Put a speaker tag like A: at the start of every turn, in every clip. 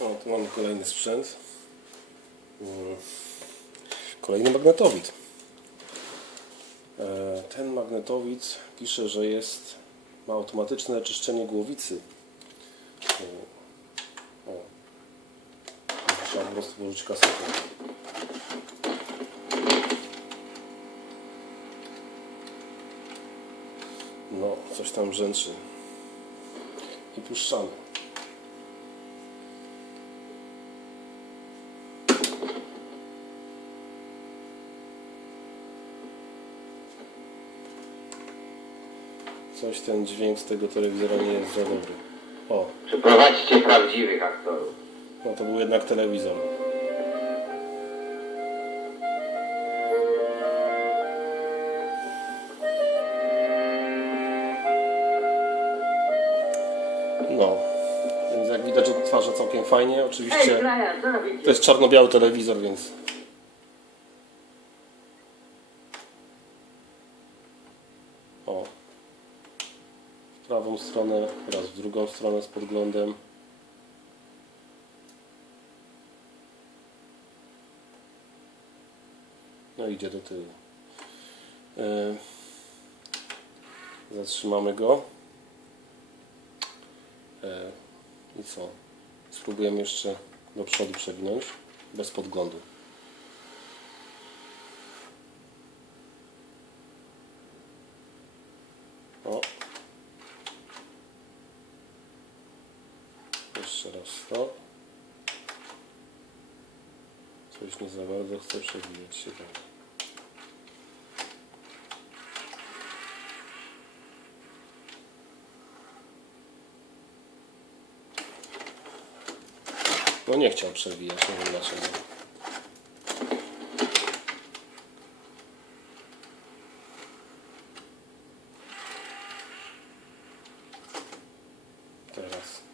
A: O, tu mamy kolejny sprzęt. Mm. Kolejny magnetowid. E, Ten magnetowid pisze, że jest ma automatyczne czyszczenie głowicy. O. Trzeba po prostu włożyć kasetę. No, coś tam brzęczy. I puszczamy. Coś ten dźwięk z tego telewizora nie jest za dobry. O,
B: Przyprowadźcie prawdziwych aktorów.
A: no to był jednak telewizor. No, więc jak widać odtwarza całkiem fajnie. Oczywiście
C: Brian, co robicie?
A: to jest czarno-biały telewizor, więc o w prawą stronę, raz w drugą stronę z podglądem. No idzie do tyłu. Yy, zatrzymamy go. Yy, I co? Spróbujemy jeszcze do przodu przewinąć bez podglądu. O. Jeszcze raz. Coś nie za bardzo chce przewijać się dalej. No nie chciał przewijać, nie wiem dlaczego. Teraz.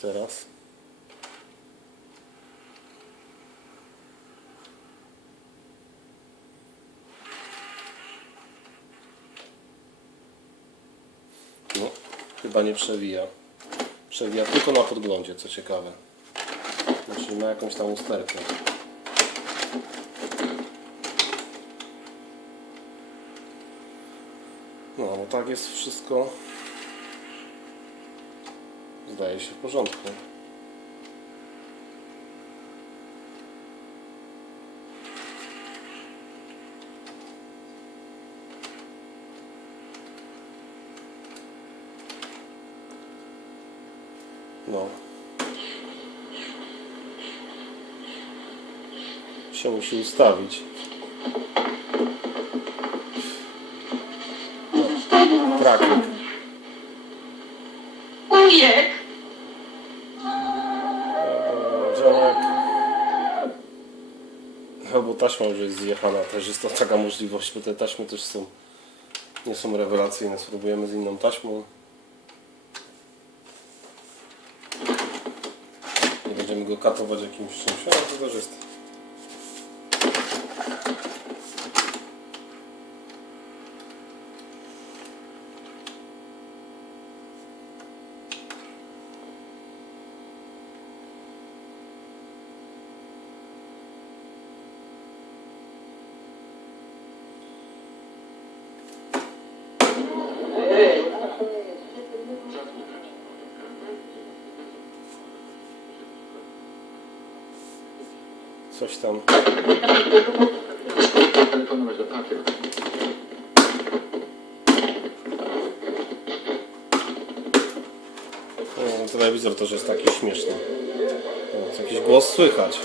A: Teraz. No, chyba nie przewija. Przewija tylko na podglądzie, co ciekawe. Znaczy ma jakąś tam usterkę. No, bo tak jest wszystko. Zdaje się w porządku. No. Się musi ustawić. No. Tracking.
C: Ujek!
A: E, Działek. Albo taśma już jest zjechana, też jest to taka możliwość, bo te taśmy też są nie są rewelacyjne. Spróbujemy z inną taśmą. Nie będziemy go katować jakimś czymś, ale to też jest. Coś tam. No, telewizor też jest taki śmieszny. No, jakiś głos słychać.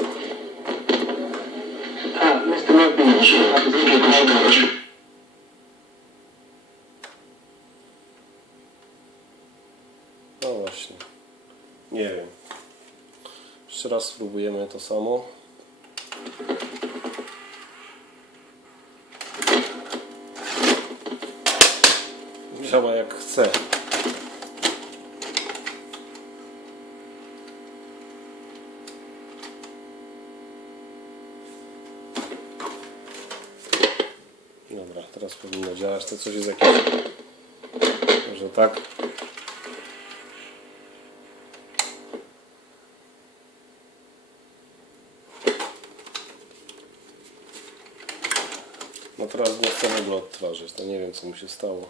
A: No właśnie. Nie wiem. Jeszcze raz spróbujemy to samo. Działa jak chce. Dobra, teraz powinno działać. To coś jest jakieś Że tak? No teraz nie chcę w ogóle odtwarzać, to nie wiem co mu się stało.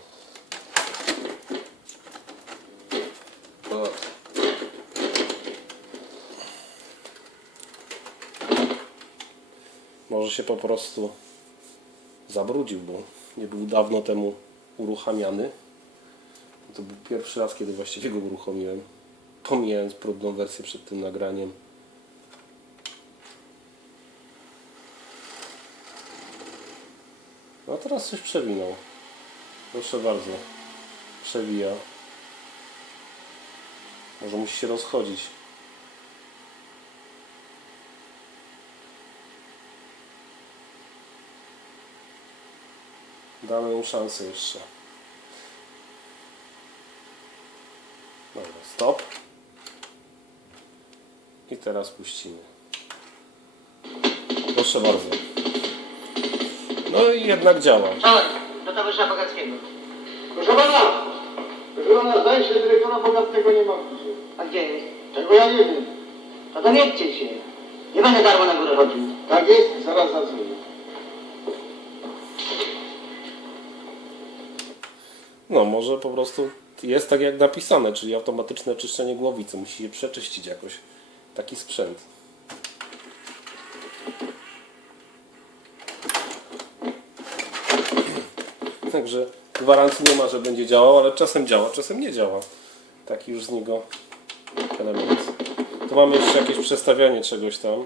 A: O. Może się po prostu zabrudził, bo nie był dawno temu uruchamiany. To był pierwszy raz, kiedy właściwie go uruchomiłem. Pomijając próbną wersję przed tym nagraniem. No teraz coś przewinął. Proszę bardzo. Przewija. Może musi się rozchodzić. Damy mu szansę jeszcze. Dobra, stop. I teraz puścimy. Proszę bardzo. No i jednak działa.
C: Czołem, do towarzysza Bogackiego.
D: Proszę pana! Proszę pana, zdaje się, dyrektora Bogatego nie ma w pisie.
C: A gdzie jest?
D: Tego ja nie wiem.
C: No dowiedzcie się. Nie będę darmo na górę chodził.
D: Tak jest, zaraz zadzwonię.
A: No, może po prostu jest tak jak napisane, czyli automatyczne czyszczenie głowicy. Musi je przeczyścić jakoś. Taki sprzęt. Także gwarancji nie ma, że będzie działał, ale czasem działa, czasem nie działa. Taki już z niego element. Tu mamy jeszcze jakieś przestawianie czegoś tam.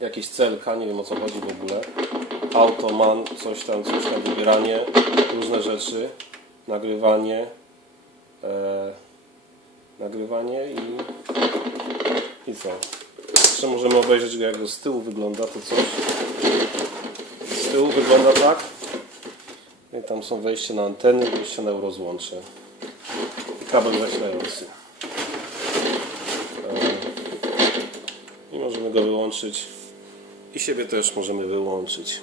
A: Jakieś celka, nie wiem o co chodzi w ogóle. Automan, coś tam, coś tam, wybieranie, różne rzeczy, nagrywanie, e, nagrywanie i, i co? Jeszcze możemy obejrzeć jak go z tyłu wygląda, to coś. Z tyłu wygląda tak. I tam są wejście na anteny, wejście na rozłącze. Kabel zasilający. E, I możemy go wyłączyć. I siebie też możemy wyłączyć.